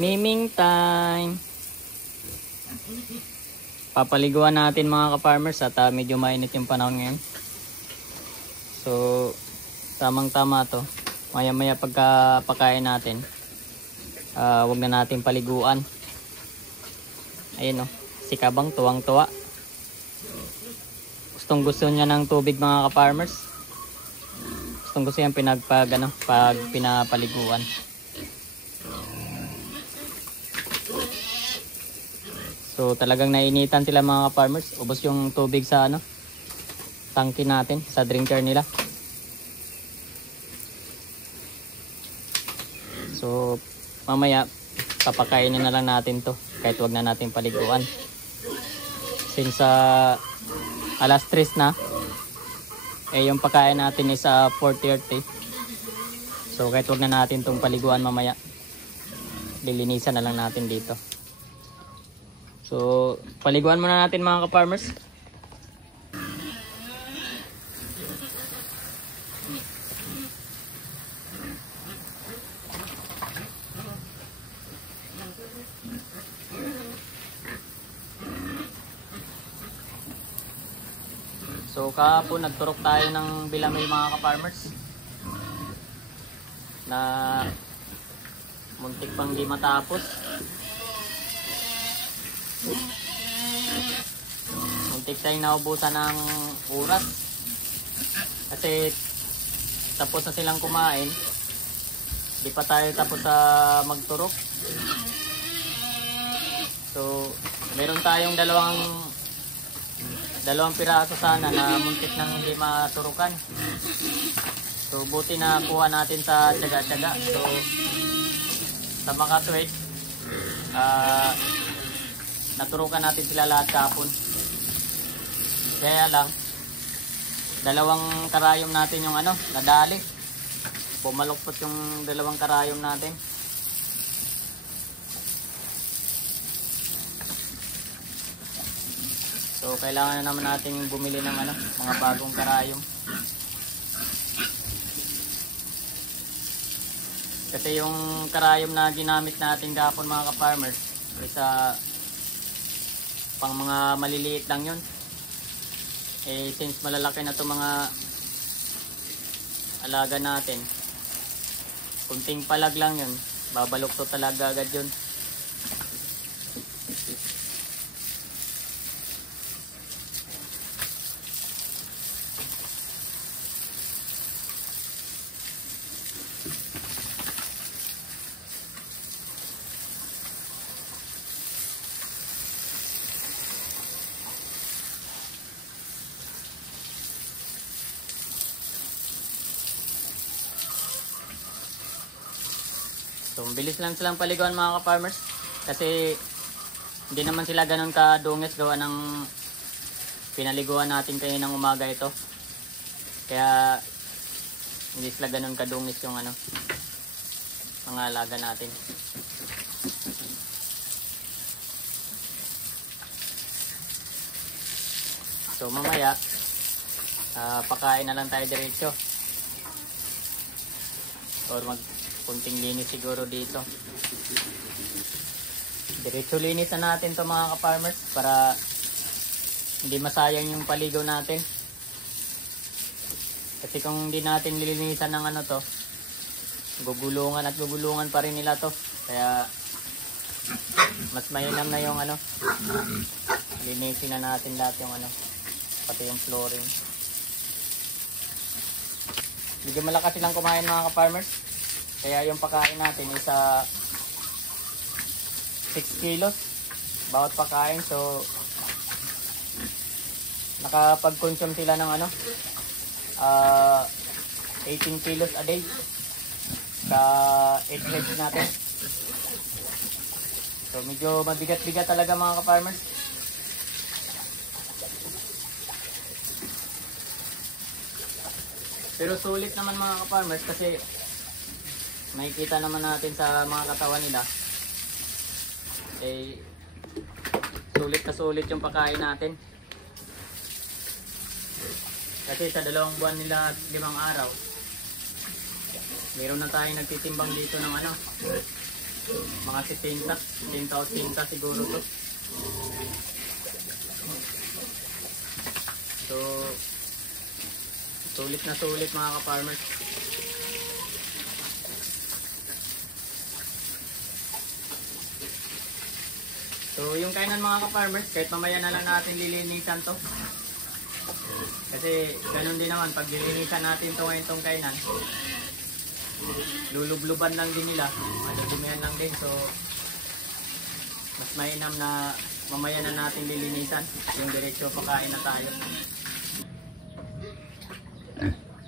Miming time. Papaliguan natin mga ka-farmers at medyo mainit yung panahon ngayon. So, tamang-tama to. Maya-maya pagka pakain natin, wag na natin paliguan. Ayun o, si Kabang tuwang-tuwa. Gustong gusto niya ng tubig mga ka-farmers. Gustong gusto yan pag pinapaliguan. So talagang nainitan sila mga ka-farmers. Ubos yung tubig sa tangke natin, sa drinker nila. So mamaya papakainin na lang natin to kahit wag na natin paliguan. Since alas 3 na, yung pakain natin is 4:30. So kahit wag na natin tong paliguan mamaya, lilinisan na lang natin dito. So paliguan muna natin mga ka-farmers. So kahapon nagturok tayo ng bilamil mga ka-farmers na muntik pang di matapos. Muntik tayong naubusan ng oras kasi tapos na silang kumain, di pa tayo tapos sa magturok. So meron tayong dalawang piraso sana na muntik nang hindi maturukan. So buti na kuha natin sa tiyaga-tiyaga. So sa makatwid, naturukan natin sila lahat kahapon. Kaya lang, dalawang karayom natin yung nadali. Pumalukpot yung dalawang karayom natin. So kailangan na naman natin bumili ng mga bagong karayom. Kasi yung karayom na ginamit natin kahapon mga ka-farmers, isa pang mga maliliit lang yun. Since malalaki na to mga alaga natin, kunting palag lang yun, babalok to talaga agad yun. So, bilis lang silang paliguan mga ka-farmers kasi hindi naman sila ganun kadungis gawa ng pinaliguan natin kayo ng umaga ito. Kaya hindi sila ganun kadungis yung mga alaga natin. So mamaya pakain na lang tayo diretso or kunting linis siguro dito. Diretso linis na natin to mga ka-farmers para hindi masayang yung paligaw natin. Kasi kung hindi natin lilinisan ng to, gugulungan at gugulungan pa rin nila to. Kaya mas mainam na yung linisin na natin lahat yung pati yung flooring. Medyo malakas silang kumain mga ka-farmers. Kaya yung pakain natin is 6 kilos bawat pakain. So nakapag-consume sila ng 18 kilos a day sa 8 heads natin. So medyo mabigat-bigat talaga mga ka-farmers. Pero sulit naman mga ka-farmers kasi makikita naman natin sa mga katawan nila sulit na sulit yung pakain natin. Kasi sa 2 buwan nila 5 araw, meron na tayong nagtitimbang dito ng Mga 70, 70 o 80 siguro to. So, sulit na sulit mga ka-farmers. So, yung kainan mga ka-farmers, kahit mamaya na lang natin lilinisan to. Kasi, ganun din naman, pag lilinisan natin to ngayon tong kainan, lulubluban lang din nila, madudumihan lang din. So, mas mainam na mamaya na natin lilinisan, yung diretsyo pakain na tayo.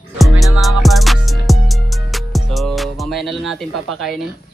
So, okay na mga ka-farmers. So, mamaya na lang natin papakainin.